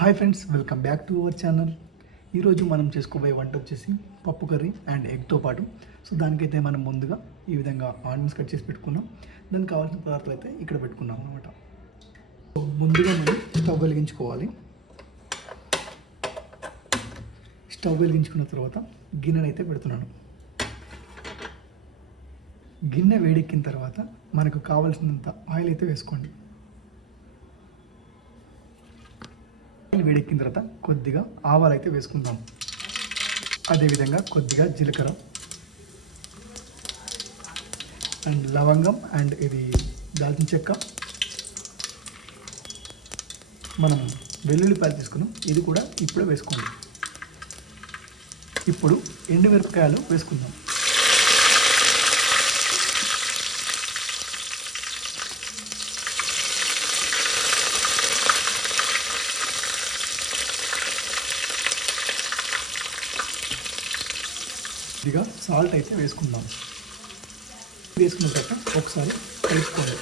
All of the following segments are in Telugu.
Hi friends welcome back to our channel. ఈరోజు మనం చేసుకోబోయే వంట వచ్చేసి పప్పు కర్రీ అండ్ ఎగ్తో పాటు. సో దానికైతే మనం ముందుగా ఈ విధంగా ఆనియన్స్ కట్ చేసి పెట్టుకున్నాం. దానికి కావాల్సిన పదార్థాలు అయితే ఇక్కడ పెట్టుకున్నాం అనమాట ముందుగా మనం స్టవ్ వెలిగించుకోవాలి. స్టవ్ వెలిగించుకున్న తర్వాత గిన్నెను అయితే పెడుతున్నాను. గిన్నె వేడెక్కిన తర్వాత మనకు కావాల్సినంత ఆయిల్ అయితే వేసుకోండి ఆయిల్ వేడెక్కిన తర్వాత కొద్దిగా ఆవాలు అయితే వేసుకుందాం. అదేవిధంగా కొద్దిగా జీలకర్ర అండ్ లవంగం అండ్ ఇది దాల్చిన చెక్క. మనం వెల్లుల్లిపాయలు తీసుకున్నాం. ఇది కూడా ఇప్పుడే వేసుకోండి. ఇప్పుడు ఎండుమిరపకాయలు వేసుకుందాం. కొద్దిగా సాల్ట్ అయితే వేసుకుందాం. వేసుకున్న తర్వాత ఒకసారి కలుపుకోండి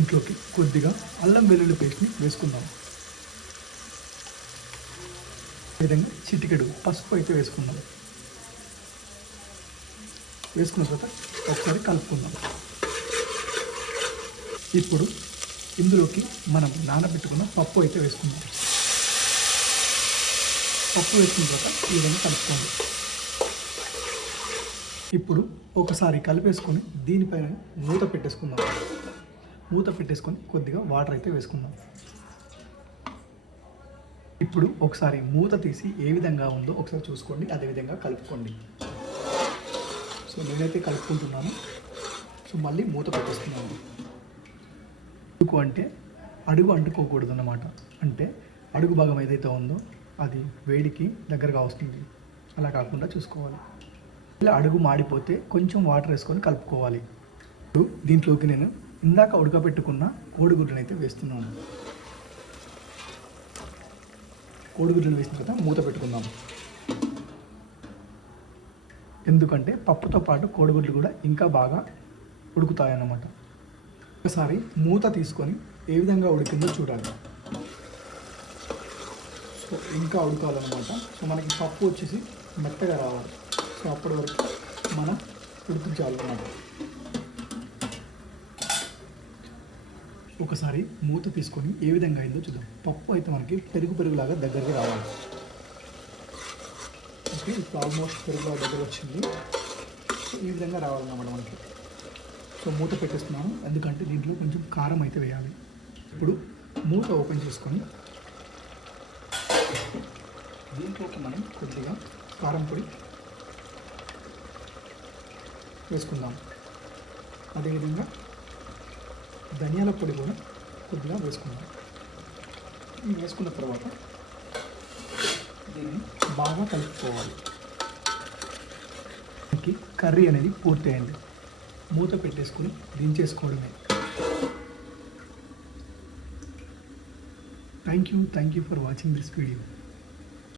ఇంట్లోకి కొద్దిగా అల్లం వెల్లుల్లి పేస్ట్ని వేసుకుందాం. ఈ విధంగా చిటికెడు పసుపు అయితే వేసుకుందాం. వేసుకున్న తర్వాత ఒకసారి కలుపుకుందాం. ఇప్పుడు ఇందులోకి మనం నానబెట్టుకున్న పప్పు అయితే వేసుకుందాం. పప్పు వేసుకున్న తర్వాత ఈ విధంగా కలుపుకోండి. ఇప్పుడు ఒకసారి కలిపేసుకొని దీనిపైన మూత పెట్టేసుకుందాం. మూత పెట్టేసుకొని కొద్దిగా వాటర్ అయితే వేసుకుందాం. ఇప్పుడు ఒకసారి మూత తీసి ఏ విధంగా ఉందో ఒకసారి చూసుకోండి అదే విధంగా కలుపుకోండి. సో నేనైతే కలుపుకుంటున్నాను. సో మళ్ళీ మూత పెట్టేసుకున్నాను ఎందుకు అంటే అడుగు అంటుకోకూడదు అన్నమాట అంటే అడుగు భాగం ఏదైతే ఉందో అది వేడికి దగ్గరగా వస్తుంది. అలా కాకుండా చూసుకోవాలి. ఇలా అడుగు మాడిపోతే కొంచెం వాటర్ వేసుకొని కలుపుకోవాలి. ఇప్పుడు దీంట్లోకి నేను ఇందాక ఉడకబెట్టుకున్న కోడిగుడ్లను అయితే వేస్తున్నాను. కోడిగుడ్లను వేసిన తర్వాత మూత పెట్టుకుందాం. ఎందుకంటే పప్పుతో పాటు కోడిగుడ్లు కూడా ఇంకా బాగా ఉడుకుతాయి అన్నమాట ఒకసారి మూత తీసుకొని ఏ విధంగా ఉడికిందో చూడాలి. సో ఇంకా ఉడకాలన్నమాట. సో మనకి పప్పు వచ్చేసి మెత్తగా రావాలి. సో అప్పటి వరకు మనం ఉడికించాలన్నమాట. ఒకసారి మూత తీసుకొని ఏ విధంగా అయిందో చూద్దాం. పప్పు అయితే మనకి పెరుగు పెరుగులాగా దగ్గరికి రావాలి. ఓకే ఇప్పుడు ఆల్మోస్ట్ పెరుగులా దగ్గర వచ్చింది. సో ఈ విధంగా రావాలన్నమాట మనకి. సో మూత పెట్టేస్తున్నాను. ఎందుకంటే దీంట్లో కొంచెం కారం అయితే వేయాలి. ఇప్పుడు మూత ఓపెన్ చేసుకొని దీంట్లోకి మనం కొద్దిగా కారం పొడి వేసుకుందాం. అదేవిధంగా ధనియాల పొడి కూడా కొద్దిగా వేసుకుందాం. ఇది వేసుకున్న తర్వాత దీన్ని బాగా కలుపుకోవాలి. మనకి కర్రీ అనేది పూర్తయింది. మూత పెట్టేసుకుని దించేసుకోవడమే. Thank you thank you for watching this video